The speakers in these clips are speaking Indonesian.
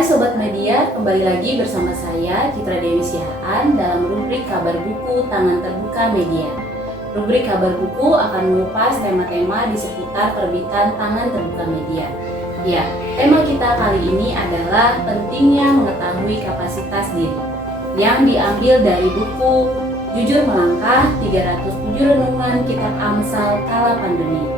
Hai Sobat Media, kembali lagi bersama saya Citra Dewi Sihaan dalam rubrik Kabar Buku Tangan Terbuka Media. Rubrik Kabar Buku akan mengupas tema-tema di seputar terbitan Tangan Terbuka Media. Ya, tema kita kali ini adalah pentingnya mengetahui kapasitas diri yang diambil dari buku Jujur Melangkah 307 Renungan Kitab Amsal Kala Pandemi.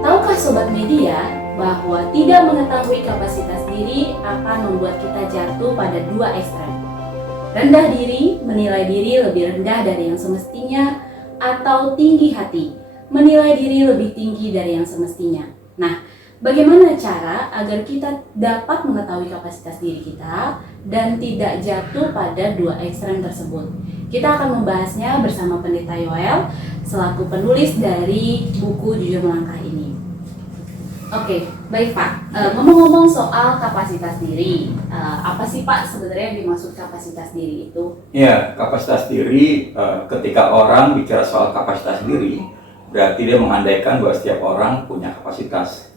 Tahukah Sobat Media bahwa tidak mengetahui kapasitas diri akan membuat kita jatuh pada dua ekstrem. Rendah diri, menilai diri lebih rendah dari yang semestinya, atau tinggi hati, menilai diri lebih tinggi dari yang semestinya. Nah, bagaimana cara agar kita dapat mengetahui kapasitas diri kita dan tidak jatuh pada dua ekstrem tersebut? Kita akan membahasnya bersama Pendeta Yoel selaku penulis dari buku Jujur Melangkah ini. Oke, baik Pak. Ngomong-ngomong soal kapasitas diri, apa sih Pak sebenarnya yang dimaksud kapasitas diri itu? Ya, kapasitas diri, ketika orang bicara soal kapasitas diri, berarti dia mengandaikan bahwa setiap orang punya kapasitas,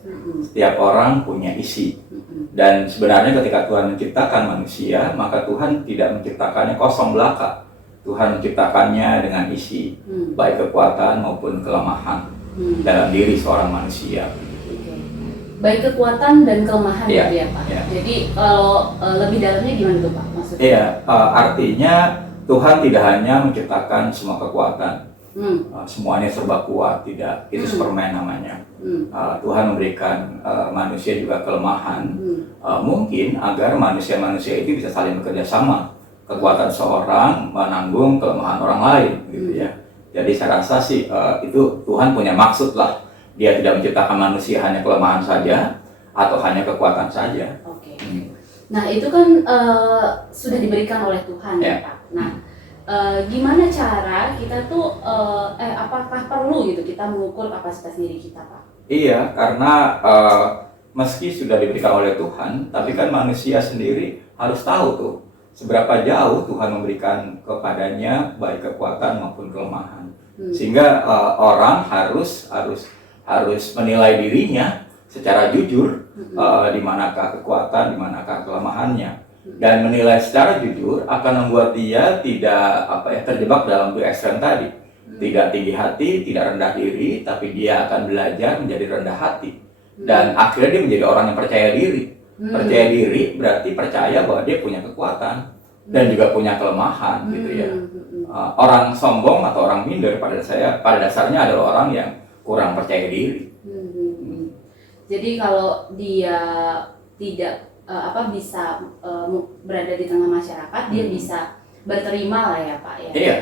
setiap orang punya isi. Dan sebenarnya ketika Tuhan menciptakan manusia, maka Tuhan tidak menciptakannya kosong belaka. Tuhan menciptakannya dengan isi, baik kekuatan maupun kelemahan dalam diri seorang manusia. Baik kekuatan dan kelemahan ya, gitu ya Pak. Ya. Jadi kalau lebih dalamnya gimana tuh Pak maksudnya? Iya, artinya Tuhan tidak hanya menciptakan semua kekuatan, semuanya serba kuat, tidak. Itu Superman namanya. Tuhan memberikan manusia juga kelemahan, mungkin agar manusia-manusia itu bisa saling bekerja sama. Kekuatan seorang menanggung kelemahan orang lain, gitu ya. Jadi saya rasa sih itu Tuhan punya maksud lah. Dia tidak menciptakan manusia hanya kelemahan saja atau hanya kekuatan saja. Oke. Nah itu kan sudah diberikan oleh Tuhan ya Pak. Nah gimana cara kita tuh apakah perlu gitu kita mengukur kapasitas diri kita Pak? Iya, karena meski sudah diberikan oleh Tuhan, tapi kan manusia sendiri harus tahu tuh seberapa jauh Tuhan memberikan kepadanya baik kekuatan maupun kelemahan. Sehingga orang harus menilai dirinya secara jujur, di manakah kekuatan, di manakah kelemahannya, dan menilai secara jujur akan membuat dia tidak terjebak dalam dua ekstrem tadi, tidak tinggi hati, tidak rendah diri, tapi dia akan belajar menjadi rendah hati, dan akhirnya dia menjadi orang yang percaya diri. Percaya diri berarti percaya bahwa dia punya kekuatan dan juga punya kelemahan, gitu ya. Orang sombong atau orang minder pada dasarnya adalah orang yang kurang percaya diri. Jadi kalau dia tidak bisa berada di tengah masyarakat, dia bisa berterima lah ya Pak ya.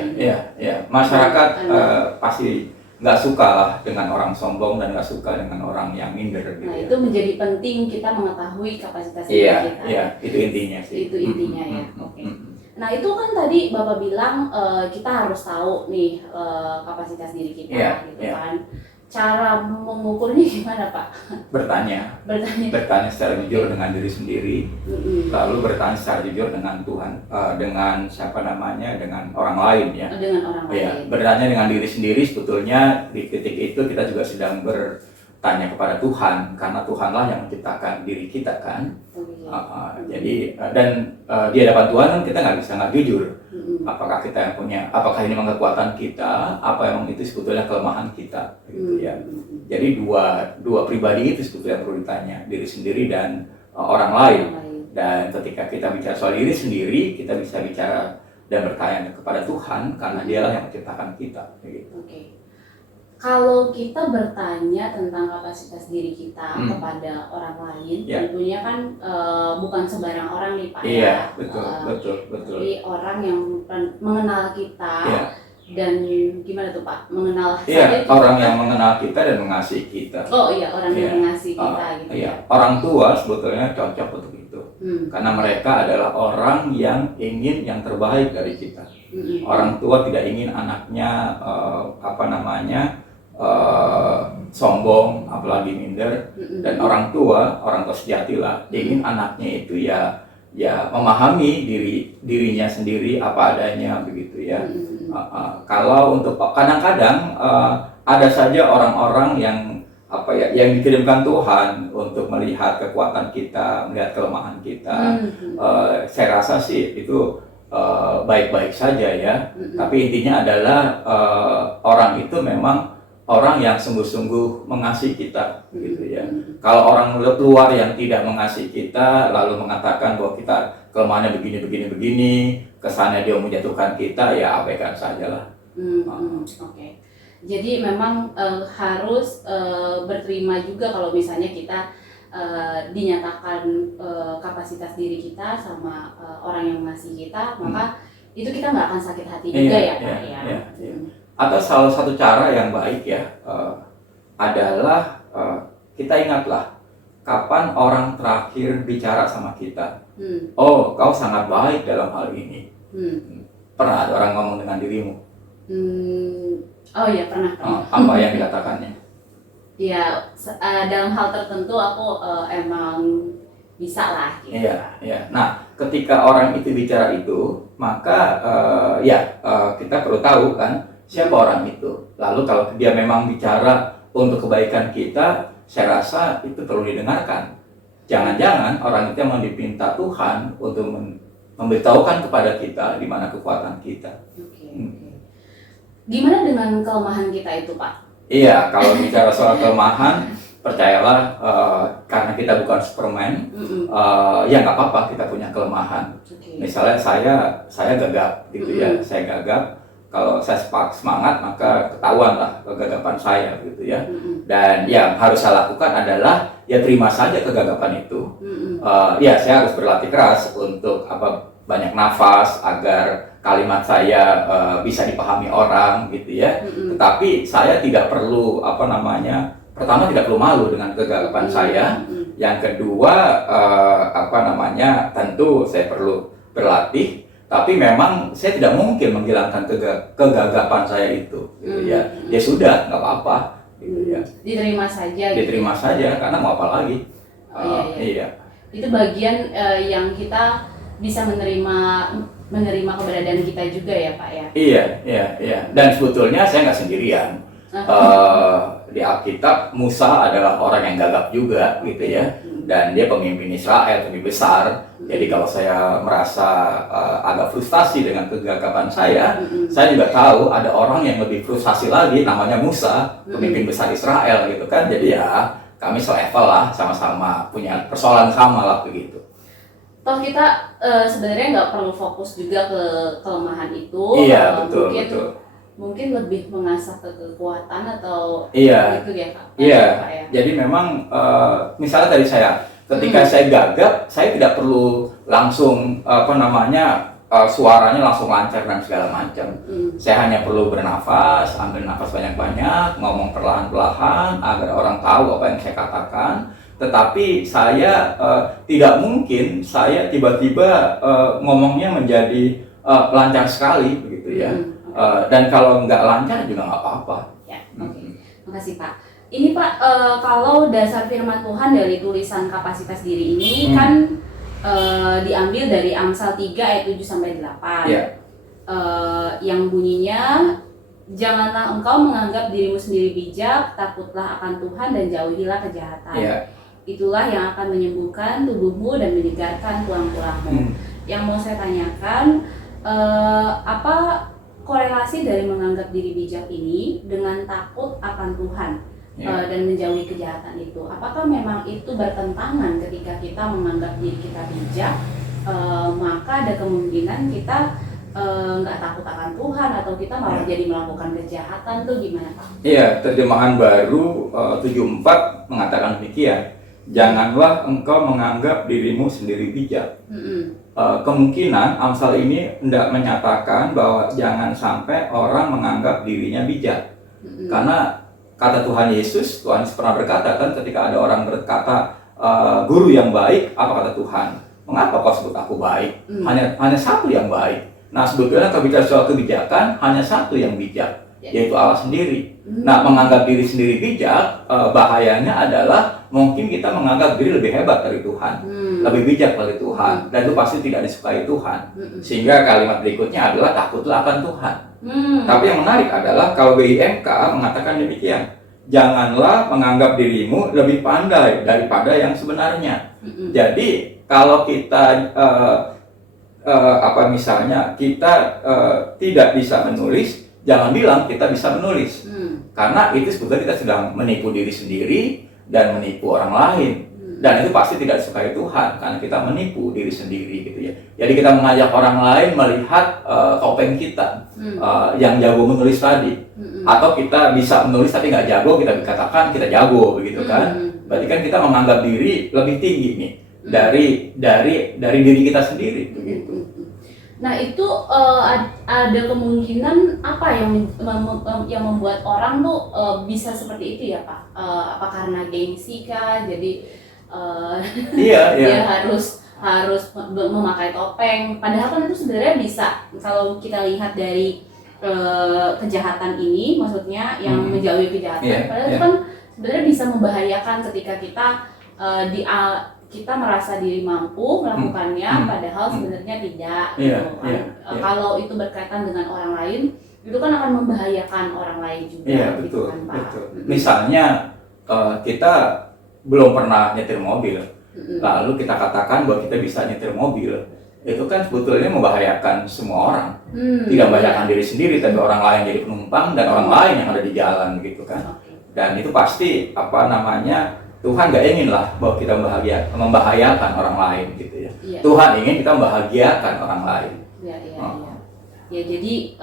Iya. Masyarakat pasti nggak suka lah dengan orang sombong dan nggak suka dengan orang yang minder. Gitu. Nah itu menjadi penting kita mengetahui kapasitas diri kita. Iya, itu intinya sih. Itu intinya ya. Oke. Nah itu kan tadi Bapak bilang kita harus tahu nih kapasitas diri kita, gitu kan. Cara mengukurnya gimana Pak? Bertanya secara jujur dengan diri sendiri, lalu bertanya secara jujur dengan Tuhan, dengan dengan orang lain ya. Dengan orang lain. Bertanya dengan diri sendiri, sebetulnya di titik itu kita juga sedang bertanya kepada Tuhan, karena Tuhanlah yang menciptakan diri kita kan. Jadi di hadapan Tuhan kan kita nggak jujur. Apakah kita yang punya, apakah ini memang kekuatan kita, apa yang itu sebetulnya kelemahan kita, gitu ya. Jadi dua pribadi itu sebetulnya perlu ditanya, diri sendiri dan orang lain. Dan ketika kita bicara soal diri sendiri, kita bisa bicara dan bertanya kepada Tuhan, karena Dialah yang menciptakan kita. Gitu. Oke. Kalau kita bertanya tentang kapasitas diri kita kepada orang lain, tentunya kan bukan sembarang orang nih Pak. Iya, betul. Jadi orang yang mengenal kita dan gimana tuh Pak? Mengenal orang yang mengenal kita dan mengasihi kita. Oh iya, orang yang mengasihi kita gitu. Iya. Orang tua sebetulnya cocok untuk itu. Karena mereka adalah orang yang ingin yang terbaik dari kita. Orang tua tidak ingin anaknya sombong, apalagi minder. Dan orang tua sejati lah, ingin anaknya itu ya memahami dirinya sendiri apa adanya begitu ya. Kalau untuk kadang-kadang ada saja orang-orang yang yang dikirimkan Tuhan untuk melihat kekuatan kita, melihat kelemahan kita. Saya rasa sih itu baik-baik saja ya. Tapi intinya adalah orang itu memang orang yang sungguh-sungguh mengasihi kita, gitu ya. Kalau orang luar yang tidak mengasihi kita, lalu mengatakan bahwa kita kelemahannya begini, kesannya dia menjatuhkan kita, ya abaikan sajalah. Oke. Jadi memang harus berterima juga kalau misalnya kita dinyatakan kapasitas diri kita sama orang yang mengasihi kita, maka itu kita nggak akan sakit hati juga ya Pak ya. Atau salah satu cara yang baik ya adalah kita ingatlah kapan orang terakhir bicara sama kita. Oh, kau sangat baik dalam hal ini. Pernah ada orang ngomong dengan dirimu? Oh iya pernah. Apa yang dikatakannya? Ya dalam hal tertentu aku emang bisa lah. Gitu. Iya. Nah, ketika orang itu bicara itu, maka kita perlu tahu kan siapa orang itu. Lalu kalau dia memang bicara untuk kebaikan kita, saya rasa itu perlu didengarkan. Jangan-jangan orang itu memang dipinta Tuhan untuk memberitahukan kepada kita di mana kekuatan kita. Gimana dengan kelemahan kita itu, Pak? Iya, kalau bicara soal kelemahan, percayalah karena kita bukan Superman, ya nggak apa-apa kita punya kelemahan. Misalnya saya gagap, gitu ya, saya gagap. Kalau saya semangat maka ketahuanlah kegagapan saya, gitu ya. Dan yang harus saya lakukan adalah ya terima saja kegagapan itu. Ya saya harus berlatih keras untuk banyak nafas agar kalimat saya bisa dipahami orang, gitu ya. Tetapi saya tidak perlu pertama tidak perlu malu dengan kegagapan saya. Yang kedua tentu saya perlu berlatih, tapi memang saya tidak mungkin menghilangkan kegagapan saya itu, gitu ya. Ya sudah, nggak apa-apa, gitu ya. Diterima saja. Diterima saja, karena mau apa lagi? Iya. Itu bagian yang kita bisa menerima keberadaan kita juga ya Pak ya. Iya. Dan sebetulnya saya nggak sendirian. Di Alkitab Musa adalah orang yang gagap juga, gitu ya. Dan dia pemimpin Israel, pemimpin besar. Jadi kalau saya merasa agak frustasi dengan kegagapan saya juga tahu ada orang yang lebih frustasi lagi, namanya Musa, pemimpin besar Israel, gitu kan. Jadi ya kami selevel lah, sama-sama punya persoalan sama lah, begitu. Toh kita sebenarnya nggak perlu fokus juga ke kelemahan itu. Iya, betul. Mungkin lebih mengasah ke kekuatan atau gitu ya Kak. Iya. Jadi memang misalnya tadi ketika saya gagap, saya tidak perlu langsung suaranya langsung lancar dan segala macam. Saya hanya perlu bernafas, ambil nafas banyak-banyak, ngomong perlahan-lahan agar orang tahu apa yang saya katakan. Tetapi saya tidak mungkin saya tiba-tiba ngomongnya menjadi lancar sekali, begitu ya. Dan kalau nggak lancar juga nggak apa-apa. Ya, oke. Makasih Pak. Ini Pak, kalau dasar firman Tuhan dari tulisan kapasitas diri ini kan diambil dari Amsal 3 ayat 7-8. Yang bunyinya, janganlah engkau menganggap dirimu sendiri bijak, takutlah akan Tuhan dan jauhilah kejahatan. Itulah yang akan menyembuhkan tubuhmu dan menyegarkan tulang-tulangmu. Yang mau saya tanyakan, apa korelasi dari menganggap diri bijak ini dengan takut akan Tuhan dan menjauhi kejahatan itu? Apakah memang itu bertentangan ketika kita menganggap diri kita bijak, maka ada kemungkinan kita nggak takut akan Tuhan atau kita malah jadi melakukan kejahatan, tuh gimana Pak? Iya, terjemahan baru 74 mengatakan demikian. Janganlah engkau menganggap dirimu sendiri bijak. Kemungkinan Amsal ini hendak menyatakan bahwa jangan sampai orang menganggap dirinya bijak. Karena kata Tuhan Yesus pernah berkata kan, ketika ada orang berkata guru yang baik, apa kata Tuhan? Mengapa kau sebut aku baik? Hanya satu yang baik. Nah, sebetulnya kalau bicara soal kebijakan, hanya satu yang bijak, yaitu Allah sendiri. Nah, menganggap diri sendiri bijak, bahayanya adalah mungkin kita menganggap diri lebih hebat dari Tuhan, lebih bijak dari Tuhan, dan itu pasti tidak disukai Tuhan. Sehingga kalimat berikutnya adalah takutlah akan Tuhan. Tapi yang menarik adalah kalau BIMK mengatakan demikian, janganlah menganggap dirimu lebih pandai daripada yang sebenarnya. Jadi kalau kita misalnya kita tidak bisa menulis, jangan bilang kita bisa menulis, karena itu sebetulnya kita sedang menipu diri sendiri dan menipu orang lain, dan itu pasti tidak disukai Tuhan karena kita menipu diri sendiri gitu ya. Jadi kita mengajak orang lain melihat topeng kita yang jago menulis tadi, atau kita bisa menulis tapi nggak jago, kita katakan kita jago begitu kan? Berarti kan kita menganggap diri lebih tinggi nih dari diri kita sendiri begitu. Nah itu ada kemungkinan apa yang membuat orang tuh bisa seperti itu ya Pak? Apa karena gengsi kah? Jadi dia harus memakai topeng. Padahal kan itu sebenarnya bisa, kalau kita lihat dari kejahatan ini, maksudnya yang menjauhi kejahatan. Padahal itu kan sebenarnya bisa membahayakan ketika kita merasa diri mampu melakukannya, padahal sebenarnya tidak. Kalau itu berkaitan dengan orang lain, itu kan akan membahayakan orang lain juga. Iya, gitu betul, kan, Pak. betul. Misalnya kita belum pernah nyetir mobil, lalu kita katakan bahwa kita bisa nyetir mobil, itu kan sebetulnya membahayakan semua orang. Tidak membahayakan diri sendiri, tapi orang lain jadi penumpang dan orang lain yang ada di jalan gitu kan. Dan itu pasti Tuhan nggak ingin lah bahwa kita membahayakan orang lain gitu ya. Tuhan ingin kita membahagiakan orang lain. Ya, jadi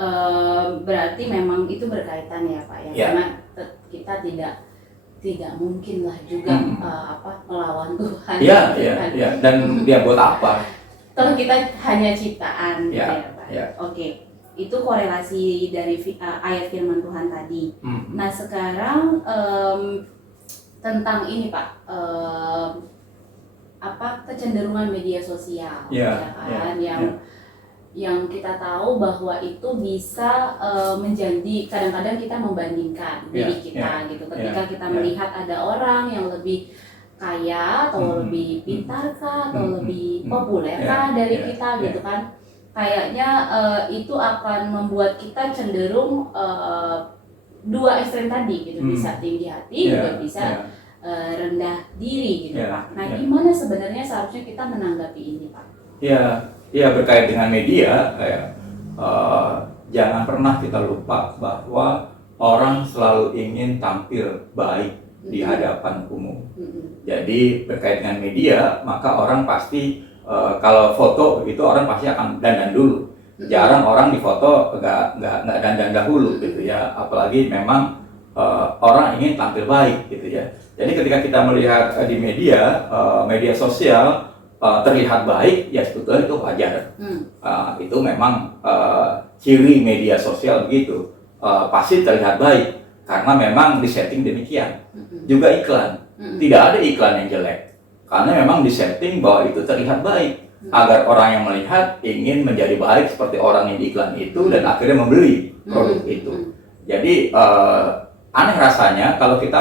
berarti memang itu berkaitan ya Pak ya. Karena kita tidak mungkin lah juga melawan Tuhan. Iya. Dan dia buat apa? Kalau kita hanya ciptaan, ya Pak. Ya. Oke. Itu korelasi dari ayat firman Tuhan tadi. Nah sekarang tentang ini Pak, kecenderungan media sosial, yang kita tahu bahwa itu bisa menjadi, kadang-kadang kita membandingkan diri kita gitu. Ketika kita melihat ada orang yang lebih kaya atau lebih pintarkah atau lebih populerkah dari kita gitu kan, kayaknya itu akan membuat kita cenderung dua ekstrem tadi gitu, bisa tinggi hati juga bisa rendah diri gitu Pak. Nah gimana sebenarnya seharusnya kita menanggapi ini Pak? Ya berkait dengan media, jangan pernah kita lupa bahwa orang selalu ingin tampil baik di hadapan umum. Jadi berkait dengan media, maka orang pasti kalau foto begitu orang pasti akan dandan dulu. Jarang orang di foto nggak dandan dahulu gitu ya, apalagi memang orang ingin tampil baik gitu ya. Jadi ketika kita melihat di media sosial terlihat baik, ya sebetulnya itu wajar. Itu memang ciri media sosial begitu, pasti terlihat baik karena memang disetting demikian. Juga iklan, tidak ada iklan yang jelek karena memang disetting bahwa itu terlihat baik, agar orang yang melihat ingin menjadi baik seperti orang yang di iklan itu dan akhirnya membeli produk itu. Jadi aneh rasanya kalau kita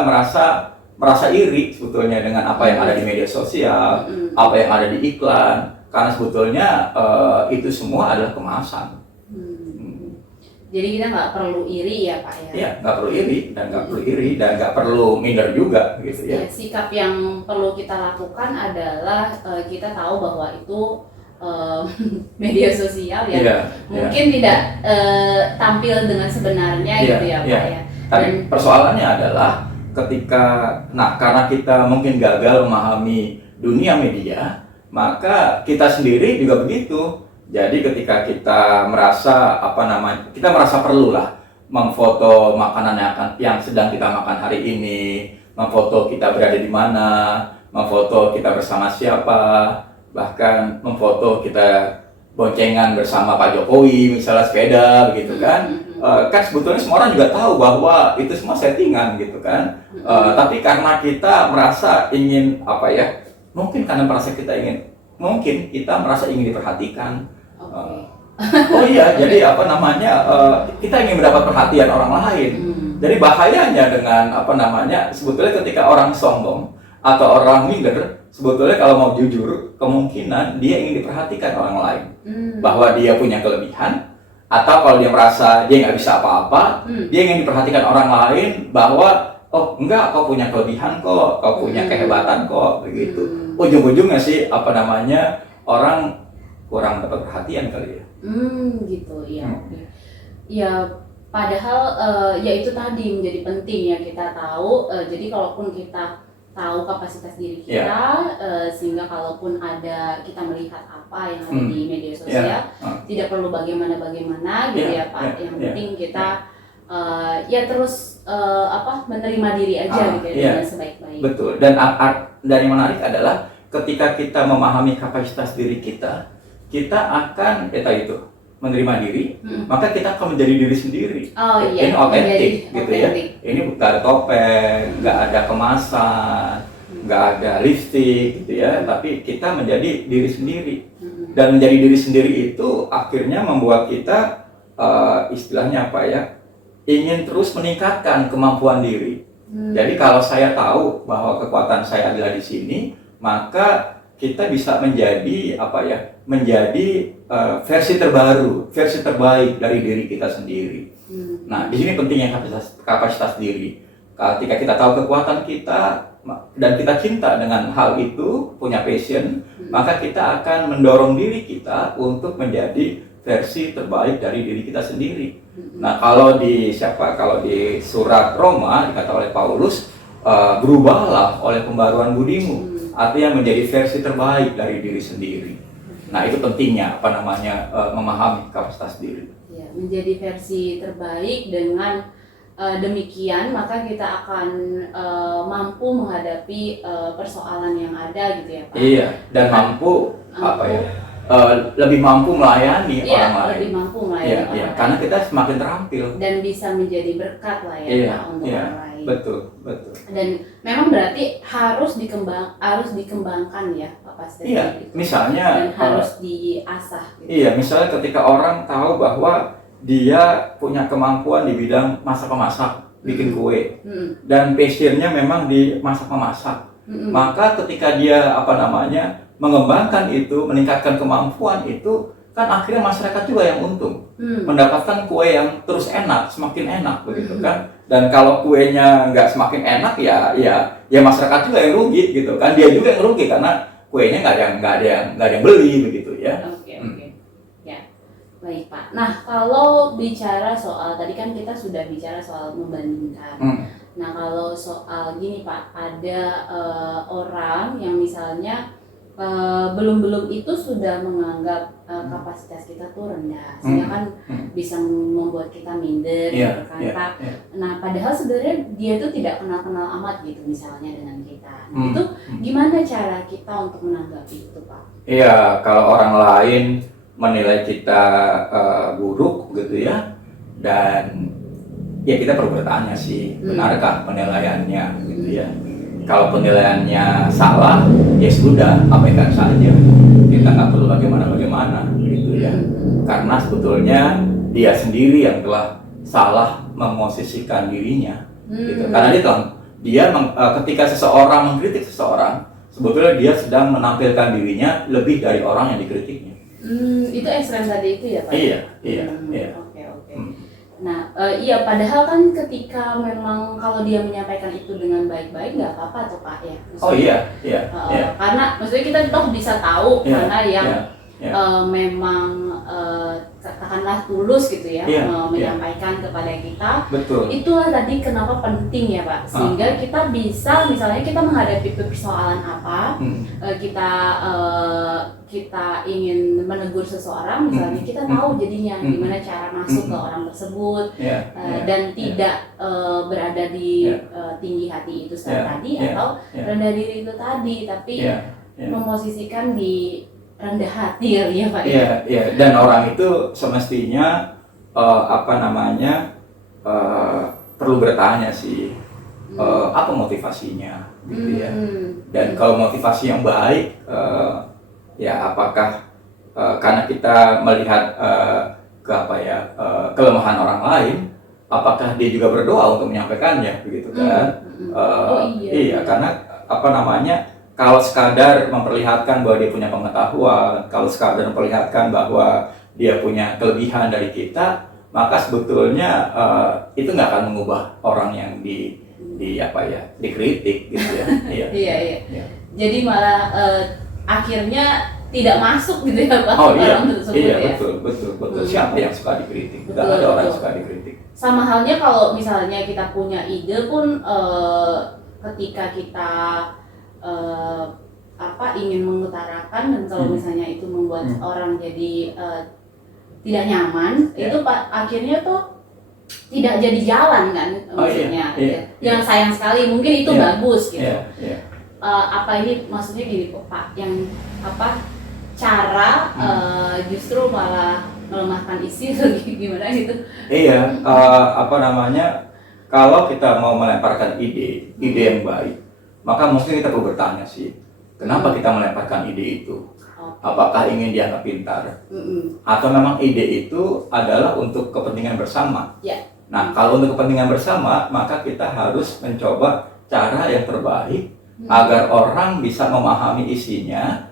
merasa iri sebetulnya dengan apa yang ada di media sosial, apa yang ada di iklan, karena sebetulnya itu semua adalah kemasan. Jadi kita nggak perlu iri ya Pak ya? Iya, nggak perlu iri dan nggak perlu minder juga gitu ya. Sikap yang perlu kita lakukan adalah kita tahu bahwa itu media sosial mungkin tidak tampil dengan sebenarnya gitu ya Pak ya. Tapi persoalannya adalah karena kita mungkin gagal memahami dunia media, maka kita sendiri juga begitu. Jadi ketika kita merasa kita merasa perlu lah memfoto makanan yang sedang kita makan hari ini, memfoto kita berada di mana, memfoto kita bersama siapa, bahkan memfoto kita boncengan bersama Pak Jokowi, misalnya sepeda begitu kan. Kan sebetulnya semua orang juga tahu bahwa itu semua settingan gitu kan. Tapi karena kita merasa ingin mungkin kita merasa ingin diperhatikan. Jadi kita ingin mendapat perhatian orang lain. Jadi bahayanya dengan sebetulnya ketika orang sombong atau orang minder, sebetulnya kalau mau jujur, kemungkinan dia ingin diperhatikan orang lain. Bahwa dia punya kelebihan, atau kalau dia merasa dia nggak bisa apa-apa, dia ingin diperhatikan orang lain bahwa, oh enggak, kau punya kelebihan kok, kau punya kehebatan kok, begitu. Ujung-ujungnya sih, orang kurang dapat perhatian kali ya. Gitu, iya. Ya, padahal ya itu tadi menjadi penting ya kita tahu. Jadi kalaupun kita tahu kapasitas diri kita, sehingga kalaupun ada kita melihat apa yang ada di media sosial, tidak perlu bagaimana gitu ya Pak. Yang penting kita ya terus menerima diri aja gitu ya, dengan sebaik-baik. Betul. Dan yang menarik adalah ketika kita memahami kapasitas diri kita akan itu menerima diri, maka kita akan menjadi diri sendiri. Ini otentik gitu ya. Ini bukan ada topeng, nggak ada kemasan, nggak ada lipstick gitu ya. Tapi kita menjadi diri sendiri. Dan menjadi diri sendiri itu akhirnya membuat kita istilahnya apa ya? Ingin terus meningkatkan kemampuan diri. Jadi kalau saya tahu bahwa kekuatan saya adalah di sini, maka kita bisa menjadi menjadi versi terbaru, versi terbaik dari diri kita sendiri. Nah, di sini pentingnya kapasitas diri. Ketika kita tahu kekuatan kita dan kita cinta dengan hal itu, punya passion, maka kita akan mendorong diri kita untuk menjadi versi terbaik dari diri kita sendiri. Nah, kalau di surat Roma dikata oleh Paulus, berubahlah oleh pembaruan budimu. Artinya menjadi versi terbaik dari diri sendiri. Nah, itu pentingnya memahami kapasitas diri. Ya, menjadi versi terbaik dengan demikian maka kita akan mampu menghadapi persoalan yang ada gitu ya Pak. Iya, dan lebih mampu melayani orang lain. Lebih mampu melayani orang lain. Karena kita semakin terampil dan bisa menjadi berkat lah ya Pak untuk orang lain. Betul. Dan memang berarti harus dikembangkan ya kapasitas itu. Misalnya dan harus diasah gitu. Iya, misalnya ketika orang tahu bahwa dia punya kemampuan di bidang masak-memasak, bikin kue, dan passionnya memang di masak-memasak, maka ketika dia mengembangkan itu, meningkatkan kemampuan itu, kan akhirnya masyarakat juga yang untung, mendapatkan kue yang terus enak, semakin enak begitu kan. Dan kalau kuenya nggak semakin enak ya masyarakat juga yang rugi gitu kan, dia juga yang rugi karena kuenya nggak ada yang beli begitu ya. Oke. Ya, baik Pak. Nah, kalau bicara soal tadi kan kita sudah bicara soal membandingkan. Nah, kalau soal gini Pak, ada orang yang misalnya belum itu sudah menganggap kapasitas kita tuh rendah, sehingga kan bisa membuat kita minder gitu kan Pak. Nah, padahal sebenarnya dia tuh tidak kenal amat gitu misalnya dengan kita. Nah, itu gimana cara kita untuk menanggapi itu Pak? Iya, kalau orang lain menilai kita buruk gitu ya, dan ya kita perlu bertanya sih, benarkah penilaiannya gitu ya. Kalau penilaiannya salah, ya sudah, abaikan saja. Kita nggak perlu bagaimana gitu ya. Karena sebetulnya dia sendiri yang telah salah memosisikan dirinya. Gitu. Karena ketika seseorang mengkritik seseorang, sebetulnya dia sedang menampilkan dirinya lebih dari orang yang dikritiknya. Itu ekstrem tadi itu ya Pak? Iya. Oke. Nah, iya padahal kan ketika memang kalau dia menyampaikan itu dengan baik-baik nggak apa-apa tuh Pak ya. Maksudnya, iya. Karena maksudnya kita toh bisa tahu karena yang memang katakanlah tulus gitu ya, menyampaikan kepada kita. Betul. Itulah tadi kenapa penting ya Pak, sehingga kita bisa misalnya kita menghadapi persoalan apa, kita ingin menegur seseorang misalnya, kita tahu jadinya gimana cara masuk ke orang tersebut, dan tidak berada di tinggi hati itu tadi atau rendah diri itu tadi, tapi memosisikan di rendah hati ya Pak. Iya. Dan orang itu semestinya perlu bertanya sih, apa motivasinya gitu ya. Dan kalau motivasi yang baik, ya apakah karena kita melihat kelemahan orang lain, apakah dia juga berdoa untuk menyampaikannya begitu kan? Iya, karena apa namanya, kalau sekadar memperlihatkan bahwa dia punya pengetahuan, kalau sekadar memperlihatkan bahwa dia punya kelebihan dari kita, maka sebetulnya itu nggak akan mengubah orang yang di apa ya, dikritik gitu ya. Iya. Iya. Jadi malah akhirnya tidak masuk gitu ya Pak, Oh iya, orang tersebut iya ya. betul. Siapa yang suka dikritik? Nggak Betul, ada orang yang betul. suka dikritik. Sama halnya kalau misalnya kita punya ide pun ketika kita ingin mengutarakan, dan kalau misalnya itu membuat orang jadi tidak nyaman, Ya. itu akhirnya tuh tidak jadi jalan kan maksudnya. Iya. Yang sayang sekali, mungkin itu Iya. bagus gitu. Iya. Ini maksudnya gini Pak, yang cara justru malah melemahkan isi atau gimana gitu. Iya, apa namanya, kalau kita mau melemparkan ide yang baik, maka mungkin kita perlu bertanya sih, kenapa kita melemparkan ide itu? Apakah ingin dianggap pintar? Atau memang ide itu adalah untuk kepentingan bersama? Ya. Nah, kalau untuk kepentingan bersama, maka kita harus mencoba cara yang terbaik agar orang bisa memahami isinya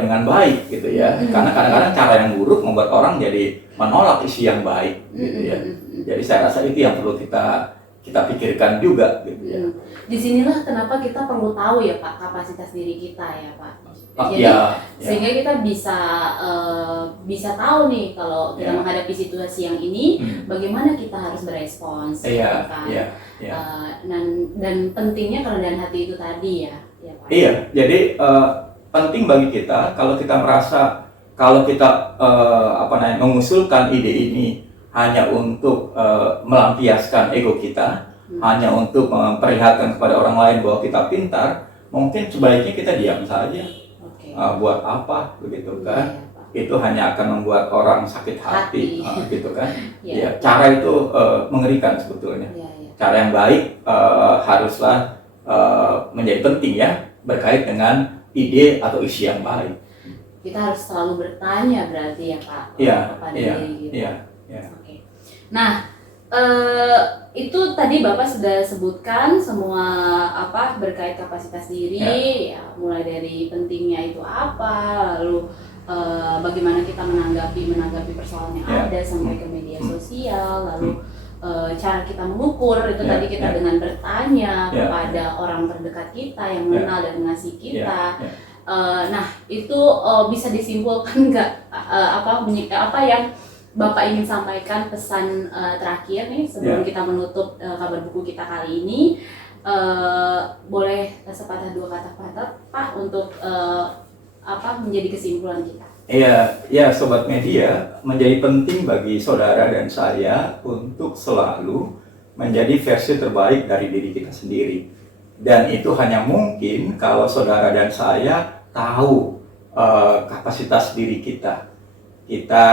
dengan baik gitu ya. Karena kadang-kadang cara yang buruk membuat orang jadi menolak isi yang baik gitu ya. Jadi saya rasa itu yang perlu kita pikirkan juga gitu ya. Disinilah kenapa kita perlu tahu ya Pak kapasitas diri kita ya Pak. Jadi sehingga kita bisa tahu nih kalau kita menghadapi situasi yang ini bagaimana kita harus berespons. Kan? Dan pentingnya kerendahan hati itu tadi ya Pak. Iya, jadi penting bagi kita kalau kita merasa kalau kita mengusulkan ide ini hanya untuk melampiaskan ego kita, hanya untuk memperlihatkan kepada orang lain bahwa kita pintar, mungkin sebaiknya kita diam saja. Buat apa begitu kan? Itu hanya akan membuat orang sakit hati. Gitu kan? Ya, cara itu mengerikan sebetulnya. Cara yang baik haruslah menjadi penting ya, berkait dengan ide atau isi yang baik. Kita harus selalu bertanya berarti ya Pak kepada diri kita. Oke. Nah, itu tadi Bapak sudah sebutkan semua berkait kapasitas diri, ya mulai dari pentingnya itu apa, lalu bagaimana kita menanggapi persoalan yang ada sampai ke media sosial, lalu cara kita mengukur itu tadi kita dengan bertanya kepada orang terdekat kita yang mengenal dan mengasihi kita. Nah itu bisa disimpulkan nggak apa yang Bapak ingin sampaikan pesan terakhir nih sebelum kita menutup kabar buku kita kali ini? Boleh sepatah dua kata Pak untuk menjadi kesimpulan kita. Iya, Sobat Media, menjadi penting bagi saudara dan saya untuk selalu menjadi versi terbaik dari diri kita sendiri. Dan itu hanya mungkin kalau saudara dan saya tahu kapasitas diri kita. Kita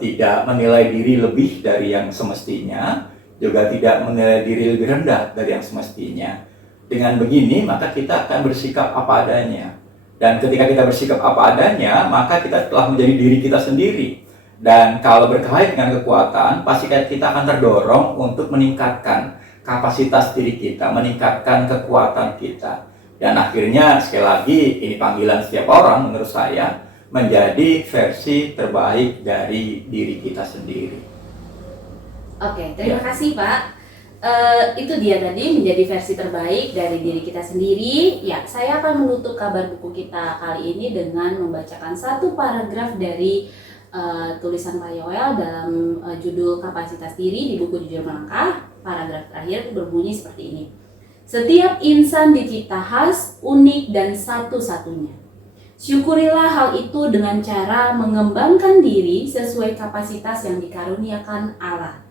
tidak menilai diri lebih dari yang semestinya, juga tidak menilai diri lebih rendah dari yang semestinya. Dengan begini, maka kita akan bersikap apa adanya. Dan ketika kita bersikap apa adanya, maka kita telah menjadi diri kita sendiri. Dan kalau berkait dengan kekuatan, pasti kita akan terdorong untuk meningkatkan kapasitas diri kita, meningkatkan kekuatan kita. Dan akhirnya, sekali lagi, ini panggilan setiap orang menurut saya, menjadi versi terbaik dari diri kita sendiri. Oke, terima kasih Pak. Itu dia tadi menjadi versi terbaik dari diri kita sendiri. Ya, saya akan menutup kabar buku kita kali ini dengan membacakan satu paragraf dari tulisan Pak Yoel dalam judul Kapasitas Diri di buku Jujur Melangkah. Paragraf terakhir berbunyi seperti ini. Setiap insan dicipta khas, unik, dan satu-satunya. Syukurilah hal itu dengan cara mengembangkan diri sesuai kapasitas yang dikaruniakan Allah.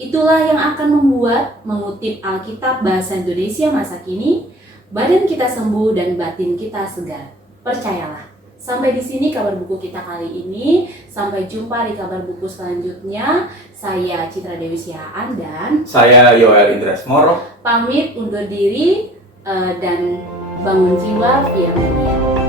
Itulah yang akan membuat, mengutip Alkitab bahasa Indonesia masa kini, badan kita sembuh dan batin kita segar. Percayalah. Sampai di sini kabar buku kita kali ini. Sampai jumpa di kabar buku selanjutnya. Saya Citra Dewi Sihaan dan saya Yoel Indra Smoro. Pamit undur diri dan bangun jiwa via media.